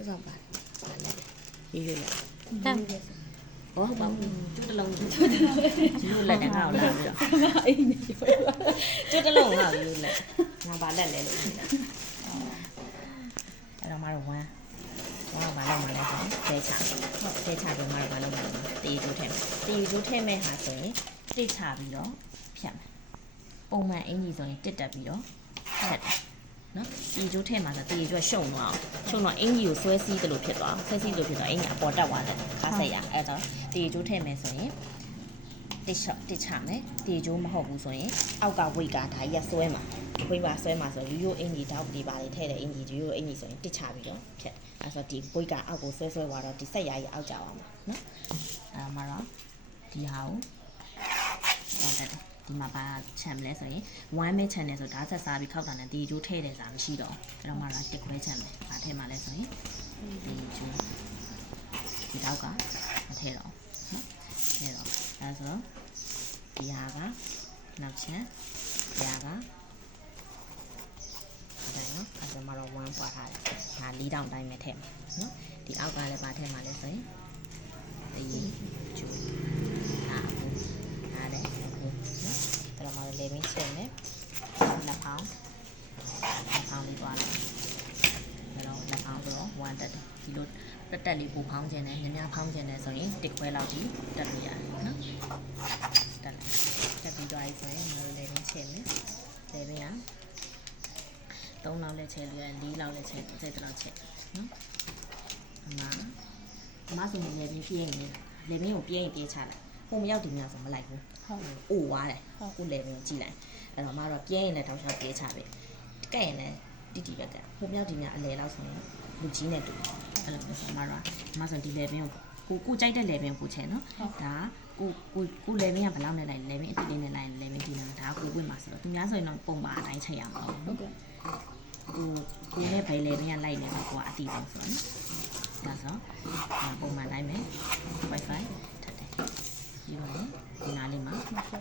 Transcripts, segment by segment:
စောစောပါပါလက်ရေးရွေးလက် တန်း ဟောပါကျွတ်တလုံးကျွတ်တလုံးကျွတ်လက်တန်းငါ့ကိုလာပြီးတော့ အေးနေပြောပါ ကျွတ်တလုံးငါ့ကိုလက်ငါပါလက်လဲလို့နေတာအဲ့တော့မတော့ဝမ်းဘာလို့မလဲဆိုရင်တဲချပြီးမှတော့ဘာလို့မလဲတေးကျိုးထည့်မယ်တေးကျိုးထည့်မဲ့ဟာဆိုရင်တစ်ချပြီးတော့ဖြတ်မယ်ပုံမှန်အင်ကြီးဆိုရင်တစ်တက်ပြီးတော့ဖြတ်တယ်နော်တေးကျိုးထည့်မှာဆိုတေးကျိုးရှုံသွားအောင်ရှုံတော့အင်ကြီးကိုဆွဲစည်းတယ်လို့ဖြစ်သွားဆွဲစည်းလို့ဖြစ်သွားအင်ကြီးအပေါ်တက်သွားတယ်ခါဆက်ရအဲ့တော့တေးကျိုးထည့်မယ်ဆိုရင်တစ်ချမယ်တေးကျိုးမဟုတ်ဘူးဆိုရင်အောက်ကဝိတ်ကဒါကြီးဆွဲမှာဝိတ်ပါဆွဲမှာဆိုရိုးအင်ကြီးတောက်ဒီပါလေးထည့်တဲ့အင်ကြီးရိုးအင်ကြီးဆိုရင်တစ်ချပြီးတော့ဖြတ်အဲ့ဆိုဒီဘွိတ်ကအောက်ကိုဆွဲသွားတော့ဒီဆက်ရအောက်ကြအောင်ပါနော်အဲ့မှာတော့ဒီဟာကိုဒီမှာပါချန်မလဲဆိုရင်1မဲချန်တယ်ဆိုဒါဆက်စားပြီးခောက်တာနဲ့ဒီကျိုးထည့်တယ်ဆိုတာမရှိတော့အဲ့တော့မှတော့တစ်ခွဲချန်မယ်ဘာထည့်မှလဲဆိုရင်ဒီကျိုးဒီတော့ကမထည့်တော့နော်ထည့်တော့အဲ့ဆိုတော့ဒီဟာကနောက်ချန်ဒီဟာကအဲ့နော်အဲ့ဒါမှတော့1ပွားထားတယ်ဒါ4တောင်တိုင်းပဲထည့်မှာနော်ဒီအောက်ကလည်းပါထည့်မှာလဲဆိုရင်ဒီကျိုးဒါအခုဒါလည်းအခုနော်အဲ့တော့မှလည်းလေမင်းချက်မယ်လက်ဖောင်းလေးပွားလိုက်အဲ့တော့လက်ဖောင်းဆိုတော့1တက်တယ်ဒီလိုတက်လေးပိုဖောင်းခြင်းနဲ့ညညဖောင်းခြင်းနဲ့ဆိုရင်တစ်ခွဲလောက်ကြီးတက်လို့ရတယ်နော်တက်ပြီးတော့ဆိုရင်ငါတို့လေမင်းချက်မယ်လေမင်းက3လောက်လည်းချက်လို့ရတယ်4လောက်လည်းချက်တဲ့လောက်ချက်နော်အမဆိုရင်လေမင်းပြင်းနေလေမင်းကိုပြင်းရင်ပြေးချလိုက်ဟိုမရောက်ဒီများဆိုမလိုက်ဘူးဟုတ်အိုးွားတယ်ကိုလေမင်းကိုကြည့်လိုက်အဲ့တော့အမတော့ပြင်းရင်လည်းတောက်လျှောက်ပြေးချပဲကဲ့ရင်လည်းတီဘက်ကဟိုမရောက်ဒီများအလဲလောက်ဆိုရင်လူကြီးနဲ့တူအဲ့လိုမျိုးဆိုအမတော့အမဆိုဒီလေမင်းကိုကြိုက်တဲ့လေမင်းကိုချဲနော်ဒါကိုလေမင်းကဘယ်လောက်နဲ့လိုက်လေမင်းအတိလေးနဲ့လိုက်လေမင်းဒီနာဒါကိုဝင်မှာဆိုတော့သူများဆိုရင်တော့ပုံပါအတိုင်းချိန်ရမှာဟုတ်ကဲ့ကိုနဲ့ဘယ်လေမင်းကလိုက်လဲတော့ကိုကအတိဆုံးဆိုတော့ဒါဆိုပုံမှန်တိုင်းပဲ Wi-Fi ထပ်တယ်ဒီလိုဒီနားလေးမှာဆက်အဲ့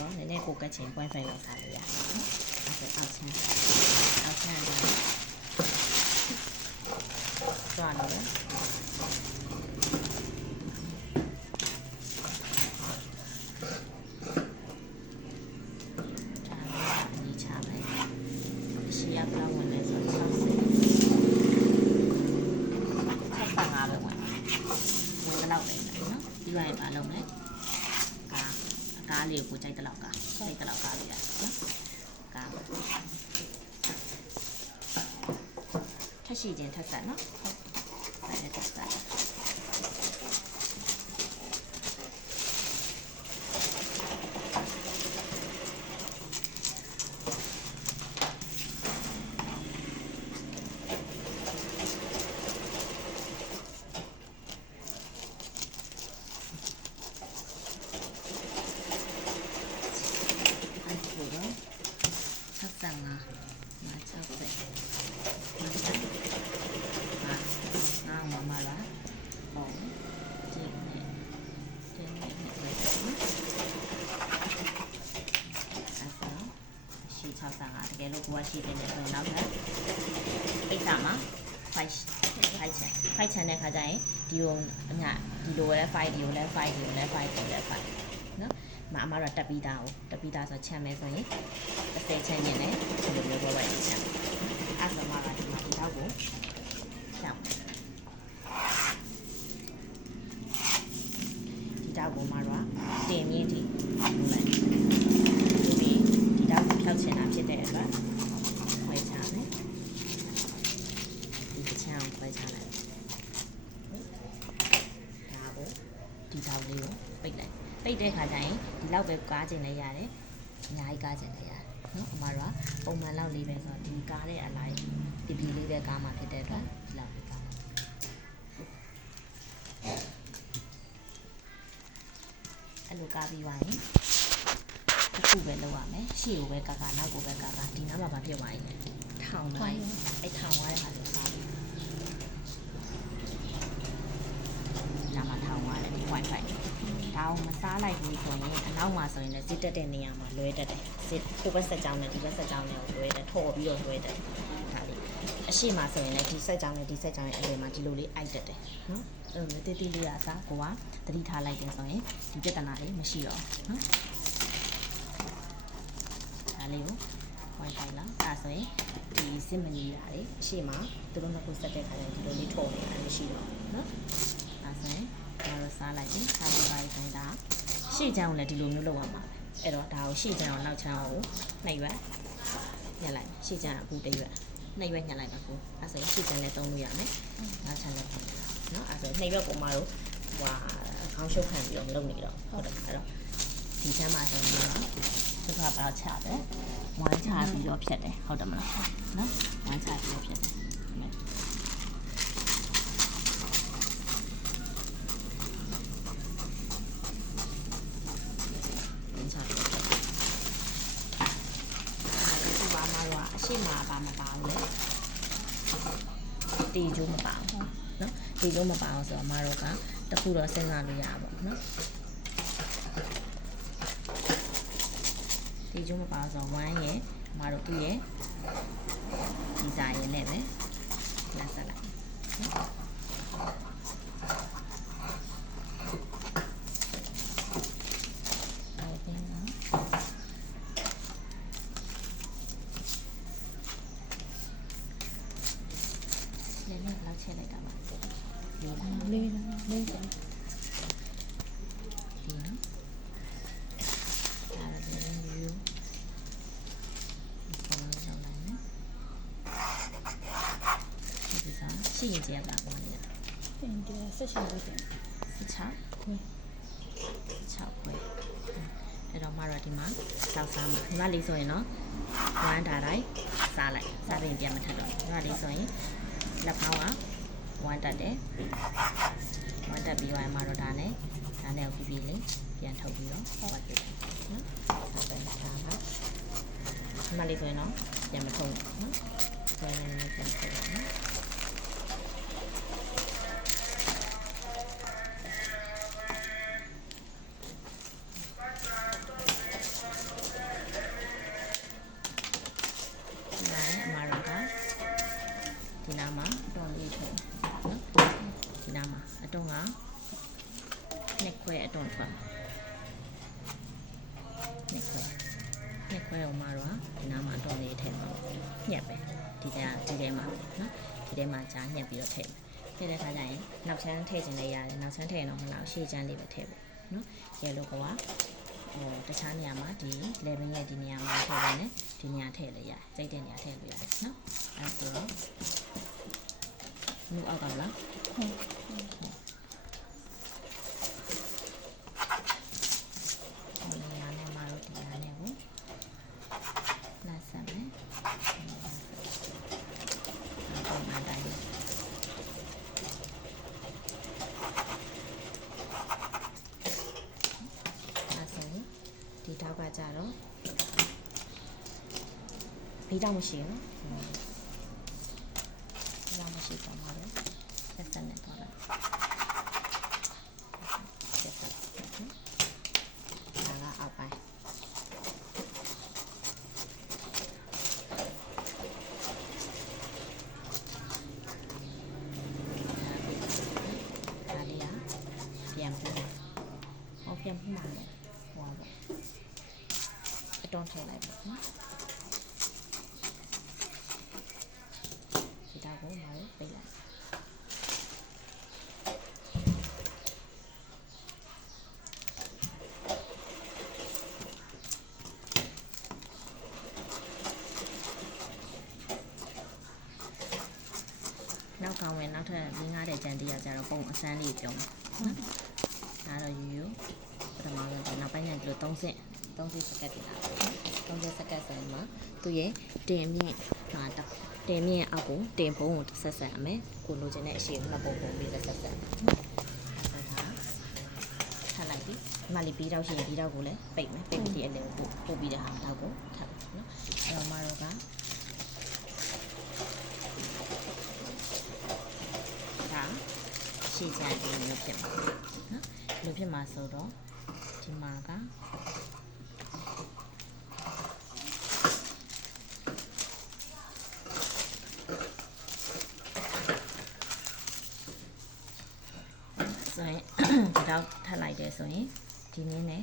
တော့နည်းနည်းကိုကတ်ချင် Wi-Fi လောက်စားလို့ရတယ်အဲ့ဒါအောက်ချမ်းသွားလို့လေဒီလိုပါလုံးမယ်ကားလေးကိုကြိုက်တဲ့လောက်ကကြိုက်တဲ့လောက်ကားလေးရနော်ကားထက်ရှိခြင်းထက်ဆက်နော်ဟုတ်ဆက်လက်ထက်ဆက်တကယ်လို့ကိုကရှိတယ်ဆိုရင်နောက်ထပ်အိတ်စာမှာ5 channel ခါကြရင်ဒီကိုအညာဒီလိုလဲ5ဒီကိုလဲ5ဒီကိုလဲ5ဒီကိုလဲ5နော်အမတော့တက်ပြီးသားဆိုချမ်းမယ်ဆိုရင်30ချမ်းရင်လည်းဒီလိုမျိုးပဲချမ်းအဲ့ဆိုမှကဒီမှာဒီတော့ကိုချမ်းဒီတော့ကိုမှတော့တင်မြင့်ဒီလိုလဲဒီတော့ကိုဖြောက်ချင်တာဖြစ်တဲ့အတွက်ခွဲချမယ်ဒီချမ်းကိုခွဲချလိုက်ဒါကိုဒီတော့လေးကိုပိတ်လိုက်ပိတ်တဲ့ခါကျရင်ဒီလောက်ပဲကားကျင်လည်းရတယ်အများကြီးကားကျင်လည်းရတယ်နော်အမတို့ကပုံမှန်လောက်လေးပဲဆိုတော့ဒီကားတဲ့အလိုက်ပြပြလေးပဲကားမှာဖြစ်တဲ့အတွက်ဒီလောက်လေးကားအဲ့လိုကားပြီးသွားရင်တစ်ခုပဲလောက်ရမယ်ရှေ့ကိုပဲကားနောက်ကိုပဲကားဒီနားမှာဘာဖြစ်သွားရင်ထောင်သွားအဲ့ထောင်သွားတဲ့ခါကျကားနားမှာထောင်သွားတယ်ဒီ Wi-Fi ဒါအောင်မစားလိုက်ဘူးဆိုရင်အနောက်မှာဆိုရင်လည်းစစ်တက်တဲ့နေရာမှာလွဲတတ်တယ်စစ်ဟိုဘက်ဆက်ကြောင်းနဲ့ဒီဘက်ဆက်ကြောင်းနဲ့ကိုလွဲတယ်ထော်ပြီးတော့လွဲတယ်ဒါလေး အရှိမဆိုရင်လည်းဒီဆက်ကြောင်းနဲ့ဒီဆက်ကြောင်းရဲ့အလယ်မှာဒီလိုလေးအိုက်တက်တယ်နော်အဲ့လိုတေးသေးလေးရစားကိုကသတိထားလိုက်တယ်ဆိုရင်ဒီပြဿနာလေးမရှိတော့နော်ဒါလေးကိုဝိုင်းထိုင်လာဒါဆိုရင်ဒီစစ်မနီးတာလေအရှိမသူတို့ကကိုဆက်တဲ့ခါကျရင်ဒီလိုလေးထော်နေတာမရှိတော့နော်ဒါဆိုရင်တော့စားလိုက်ပြီစားပြီးပါရင်ဒါရှေ့ချမ်းကိုလည်းဒီလိုမျိုးလုပ်ရမှာအဲ့တော့ဒါကိုရှေ့ချမ်းအောင်နောက်ချမ်းကိုနှိပ်ရွက်ညှက်လိုက်ရှေ့ချမ်းအခုတရွက်နှိပ်ရွက်ညှက်လိုက်ပါကိုအဲ့ဆိုရင်ရှေ့ချမ်းလည်းသုံးလို့ရမယ်နောက်ချမ်းလည်းသုံးလို့ရနော်အဲ့ဆိုနှိပ်ရွက်ပုံမှာတော့ဟိုခေါင်းရှုပ်ခံပြီးတော့မလုပ်နေတော့ဟုတ်တယ်အဲ့တော့ဒီချမ်းမှာဆိုရင်တော့သူကပေါချတယ်ဝမ်းချပြီးတော့ဖြတ်တယ်ဟုတ်တယ်မလားနော်ဝမ်းချပြီးတော့ဖြတ်တယ်ရှေ့မှာပါမပါဘူးလေတီကျိုးမပါဘူးเนาะတီကျိုးမပါအောင်ဆိုတော့မတို့ကတခုတော့စဉ်းစားလို့ရပါဘောเนาะတီကျိုးမပါဆိုတော့ဝမ်းရဲ့မတို့သူ့ရဲ့ဒီဇိုင်းရဲ့နဲ့ပဲလက်ဆက်လိုက်เนาะချက်လိုက်တာပါလေးတယ်ဒီနော်ဒါလည်းယူဆောင်လိုက်မယ်ဒီစားရှိရင်ကြည့်ရပါဘောလေတင်တယ်ဆက်ရှင်လို့တင်6ခွဲအဲ့တော့မရဒီမှာစောက်စားမှာဒီမှာလေးဆိုရင်တော့ဝမ်းတာတိုင်းစားလိုက်စားရင်ပြန်မထက်တော့ဒီမှာလေးဆိုရင်လက်ဖောင်းကဝမ်းတက်တယ်ဝမ်းတက်ပြီးသွားရင်မှတော့ဒါနဲ့အခုပြီးလေးပြန်ထုတ်ပြီးတော့ဝတ်ပြတယ်နော်ဒါပဲထားပါဒီမှာလေးဆိုရင်တော့ပြန်မထုတ်ဘူးနော်ဆိုရင်လည်းပြန်ထုတ်ပါနော်ဒီနားမှာတော့လေးထုတ်နော်ဒီနားမှာအတုံးကနှစ်ခွဲအတုံးထွက်နှစ်ခွဲအောင်မှာတော့ဒီနားမှာအတုံးလေးထည့်မှာညက်ပဲဒီထဲမှာနော်ဒီထဲမှာကြားညက်ပြီးတော့ထည့်မယ်ထည့်တဲ့အခါကျရင်နောက်ချမ်းထည့်ခြင်းလည်းရတယ်နောက်ချမ်းထည့်ရင်တော့မလောက်ရှေ့ချမ်းလေးပဲထည့်ဖို့နော်ရဲလို့ကတခြားနေရာမှာဒီ level ရဲ့ဒီနေရာမှာထည့်တယ်နဲ့ဒီနေရာထည့်လို့ရတယ်စိတ်တဲ့နေရာထည့်လို့ရတယ်နော်အဲ့ဆိုတော့Nuအောက်ကလားဟုတ်ဒီနားနဲ့မှာတော့ဒီနားနဲ့ကိုလက်ဆက်မယ်ပုံမှန်တိုင်းဒီတောက်ကကြတော့ဘေးတောက်မရှိဘူးနော်မရှိတော့မှာလေဆက်ဆက်နဲ့တော့လိုက်ဆက်ဆက်ဒါကအောက်ပိုင်းဒါလေးကပြန်ပြီးဟောပြန်ပြီးမှာလေဟောပါအတုံးထိုင်လိုက်ပါနော်ဒီတော့ကိုမှာပေးလိုက်နောက်ကောင်ဝင်နောက်ထပ်၄-၅တဲ့ကြံတည်းရကြတော့ပုံအစမ်းလေးပြုံးနော်ဒါတော့ယူပထမဆုံးနောက်ပိုင်းကျရင်ဒီလို30စက္ကန့်တင်တာ30စက္ကန့်ဆိုရင်မှသူ့ရဲ့တင်မြင့်တင်မြင့်အောက်ကိုတင်ပုံးကိုဆက်ဆက်ရမယ်ကိုလိုချင်တဲ့အရှိကိုနှစ်ပုံပြီးဆက်ဆက်ထပ်လိုက်ပြီဒီမှာလေးပြီးတော့ရှိရင်ပြီးတော့ကိုလည်းပိတ်မယ်ပိတ်ပြီးဒီအလဲကိုပို့ပြီးတဲ့ဟာတော့ကိုထပ်နော်အဲ့တော့မတော့ကဒါရှေ့ချမ်းဒီလိုဖြစ်မှာနော်ဒီလိုဖြစ်မှာဆိုတော့ဒီမှာက တောက်ထပ်လိုက်တယ်ဆိုရင်ဒီနည်းနဲ့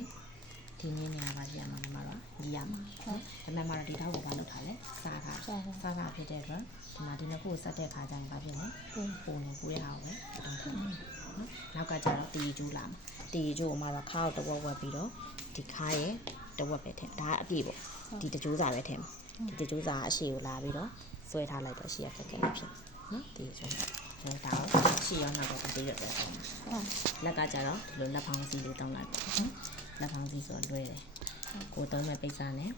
ဒီနည်းနဲ့ပါကြည့်ရမှာမတော့ညီရမှာဟုတ်ဒါပေမဲ့ဒီတောက်ကိုဘာလုပ်ထားလဲစားတာဖြစ်တဲ့အတွက်ဒီမှာဒီနှစ်ခုဆက်တဲ့ခါကျရင်ဘာဖြစ်လဲပုံနေပူရအောင်ပဲတောင်းထားနော်နောက်ကကျတော့တီကျူးလာမှာတီကျူးကိုမှတော့ခါတော့တဝက်ဝက်ပြီးတော့ဒီခါရဲ့တဝက်ပဲထည့်ဒါအပြည့်ပေါ့ဒီတကျိုးစာပဲထည့်မှာဒီတကျိုးစာအရှိကိုလာပြီးတော့ဆွဲထားလိုက်တော့ရှိရခက်ခဲနေဖြစ်နော်ဒီကျိုးဒါတော့ရှိရောနောက်တော့တရွက်ပဲပေါ့လက်ကကျတော့ဒီလိုလက်ဖောင်းစီလေးတောင်းလိုက်ပေါ့နော်လက်ဖောင်းစီဆိုလွဲတယ်ကိုသုံးမဲ့ပိတ်စာနဲ့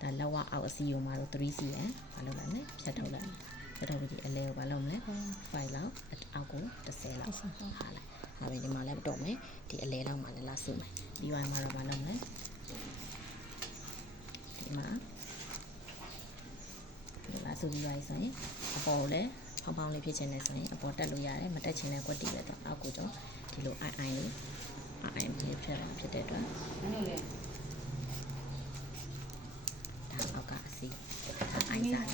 ဒါလက်ဝအောက်အစီကိုမှတော့3စီရယ်မလုပ်လိုက်နဲ့ဖြတ်ထုတ်လိုက်ဖြတ်ထုတ်ပြီးဒီအလဲကိုမလုပ်မလဲ5လောက်အောက်ကို10လောက်ဟာလိုက်ဟာပဲဒီမှာလည်းတော့မယ်ဒီအလဲလောက်မှလည်းလာစုမယ်ပြီးသွားမှတော့မလုပ်မယ်ဒီမှာလာစုပြီးသွားပြီဆိုရင်အပေါ်ကိုလည်းဖောင်းဖောင်းလေးဖြစ်ချင်တယ်ဆိုရင်အပေါ်တက်လို့ရတယ်မတက်ချင်တဲ့ကွက်တီပဲတော့အောက်ကိုကျဒီလိုအိုင်လေးအိုင်ဖြစ်တဲ့အတွက်ဒါအောက်ကအစီအိုင်စား